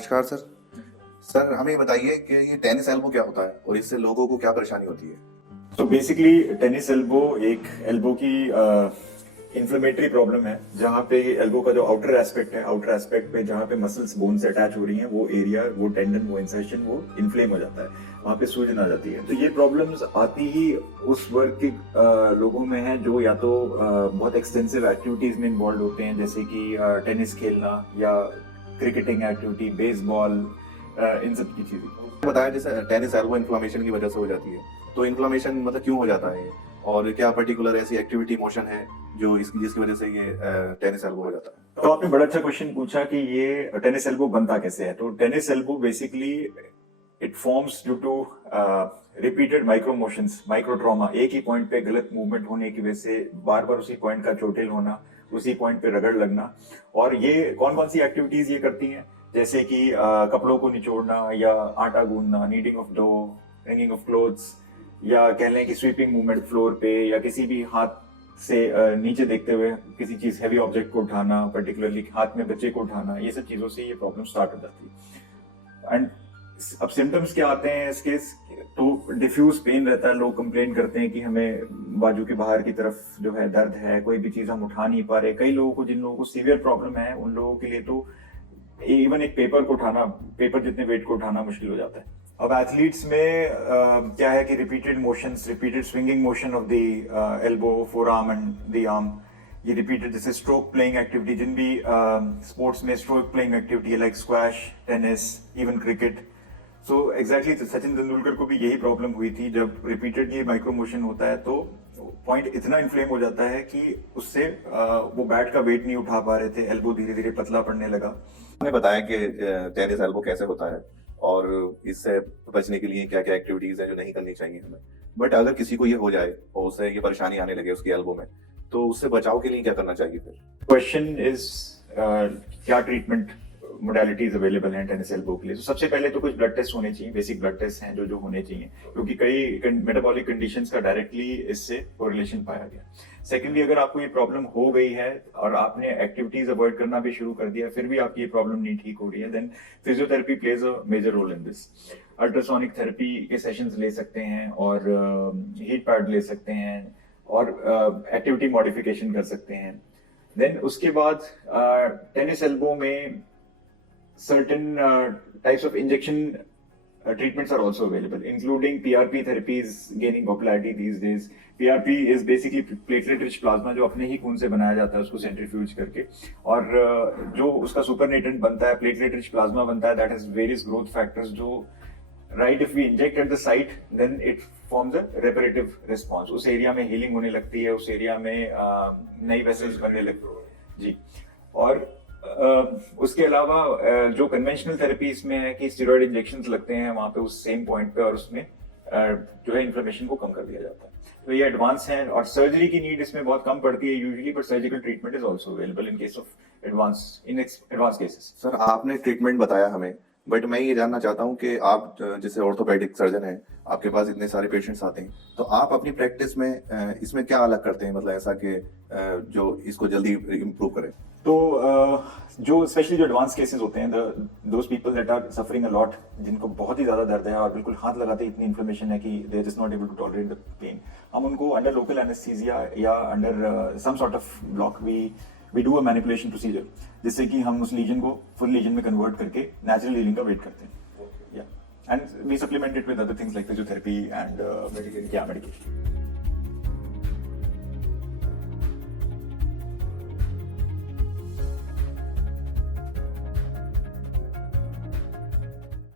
नमस्कार sir. Sir हमें बताइए कि ये टेनिस एल्बो क्या होता है और इससे लोगों को क्या परेशानी होती है? तो बेसिकली टेनिस एल्बो एक एल्बो की इन्फ्लेमेटरी प्रॉब्लम है, जहाँ पे एल्बो का जो आउटर एस्पेक्ट पे जहाँ पे मसल्स बोन से अटैच हो रही हैं, वो एरिया, वो टेंडन, वो इंसर्शन, वो इन्फ्लेम हो जाता है, वहाँ पे सूजन आ जाती है। तो ये प्रॉब्लम्स आती ही उस वर्ग के लोगों में है जो या तो बहुत एक्सटेंसिव एक्टिविटीज में इन्वॉल्व होते हैं, जैसे कि टेनिस खेलना या क्रिकेटिंग एक्टिविटी, बेसबॉल, इन सब की चीजें। बताया जैसे टेनिस एल्बो इन्फ्लेमेशन की वजह से हो जाती है, तो इन्फ्लेमेशन मतलब क्यों हो जाता है और क्या पर्टिकुलर ऐसी एक्टिविटी मोशन है जो जिसकी वजह से ये टेनिस एल्बो हो जाता है? तो आपने बड़ा अच्छा क्वेश्चन पूछा कि ये टेनिस एल्बो बनता कैसे है। तो tennis elbow basically it forms due to repeated micro motions, micro trauma. एक ही पॉइंट पे गलत मूवमेंट होने की वजह से बार बार उसी पॉइंट का चोटिल होना, उसी पॉइंट पे रगड़ लगना। और ये कौन कौन सी एक्टिविटीज ये करती हैं, जैसे कि कपड़ों को निचोड़ना या आटा गूंदना, kneading of dough, hanging of clothes, या कह लें कि स्वीपिंग मूवमेंट फ्लोर पे, या किसी भी हाथ से नीचे देखते हुए किसी चीज हैवी ऑब्जेक्ट को उठाना, पर्टिकुलरली हाथ में बच्चे को उठाना, ये सब चीजों से ये प्रॉब्लम स्टार्ट हो जाती है। एंड अब सिम्टम्स क्या आते हैं इसके? तो डिफ्यूज पेन रहता है, लोग कंप्लेन करते हैं कि हमें बाजू के बाहर की तरफ जो है दर्द है, कोई भी चीज हम उठा नहीं पा रहे। कई लोगों को, जिन लोगों को सीवियर प्रॉब्लम है, उन लोगों के लिए तो इवन एक पेपर को उठाना, पेपर जितने वेट को उठाना मुश्किल हो जाता है। अब एथलीट्स में क्या है कि repeated motions, repeated swinging motion of the elbow, four arm and the arm, ये रिपीटेड, जैसे स्ट्रोक प्लेइंग एक्टिविटी, जिन भी स्पोर्ट्स में स्ट्रोक प्लेइंग एक्टिविटी है, like squash, tennis, even cricket. So exactly Sachin Tendulkar को भी यही प्रॉब्लम हुई थी। जब रिपीटेड ये माइक्रो मोशन होता है तो पॉइंट इतना इन्फ्लेम हो जाता है कि उससे वो बैट का वेट नहीं उठा पा रहे थे, एल्बो धीरे धीरे पतला पड़ने लगा। आपने बताया कि टेनिस एल्बो कैसे होता है और इससे बचने के लिए क्या क्या एक्टिविटीज है जो नहीं करनी चाहिए हमें, बट अगर किसी को ये हो जाए और उससे ये परेशानी आने लगे उसकी एल्बो में, तो उससे बचाव के लिए क्या करना चाहिए फिर? क्वेश्चन इज क्या ट्रीटमेंट मोडालिटीज अवेलेबल हैं टेनिस एल्बो के लिए? तो सबसे पहले तो कुछ ब्लड टेस्ट होने चाहिए, बेसिक ब्लड टेस्ट हैं जो होने चाहिए, क्योंकि कई मेटाबॉलिक कंडीशंस का डायरेक्टली इससे कोरिलेशन पाया गया। सेकेंडली, अगर आपको ये प्रॉब्लम हो गई है और आपने एक्टिविटीज अवॉइड करना भी शुरू कर दिया, फिर भी आपकी ये प्रॉब्लम नहीं ठीक हो रही है, then physiotherapy plays a major role in this. Ultrasonic therapy के सेशंस ले सकते हैं और हीट पैड ले सकते हैं और एक्टिविटी मॉडिफिकेशन कर सकते हैं। देन उसके बाद टेनिस एल्बो में certain types of injection treatments are also available, including PRP therapy is gaining popularity these days. PRP is basically platelet rich plasma, जो अपने ही खून से बनाया जाता है, उसको सेंट्रीफ्यूज करके, और जो उसका सुपरनेटेंट बनता है, प्लेटलेट रिच प्लाज्मा बनता है, that has various growth factors, जो right if we inject at the site, then it forms a reparative response. उस एरिया में हीलिंग होने लगती है, उस एरिया में नई वेसल्स बनने लगती है जी। और उसके अलावा जो कन्वेंशनल थेरेपी इसमें है कि स्टेरॉइड इंजेक्शंस लगते हैं वहां पे उस सेम पॉइंट पे, और उसमें जो है इन्फ्लेमेशन को कम कर दिया जाता है। तो ये एडवांस है, और सर्जरी की नीड इसमें बहुत कम पड़ती है usually, but surgical treatment is also available in case of advance cases. Sir आपने ट्रीटमेंट बताया हमें, बट मैं ये जानना चाहता हूँ कि आप जैसे ऑर्थोपेडिक सर्जन हैं, आपके पास इतने सारे पेशेंट्स आते हैं, तो आप अपनी प्रैक्टिस में इसमें क्या अलग करते हैं, मतलब ऐसा कि जो इसको जल्दी इम्प्रूव करें? तो जो स्पेशली जो एडवांस केसेस होते हैं, those people that are suffering a lot, जिनको बहुत ही ज्यादा दर्द है और बिल्कुल हाथ लगाते ही इतनी इन्फ्लेमेशन है कि they are just not able to tolerate the pain, हम उनको अंडर लोकल एनेस्थीसिया या under some sort of block we do a manipulation procedure, जिससे कि हम उस लीजन को फुल लीजन में कन्वर्ट करके नेचुरल हीलिंग का वेट करते हैं। And we supplement it with other things like physiotherapy and medication.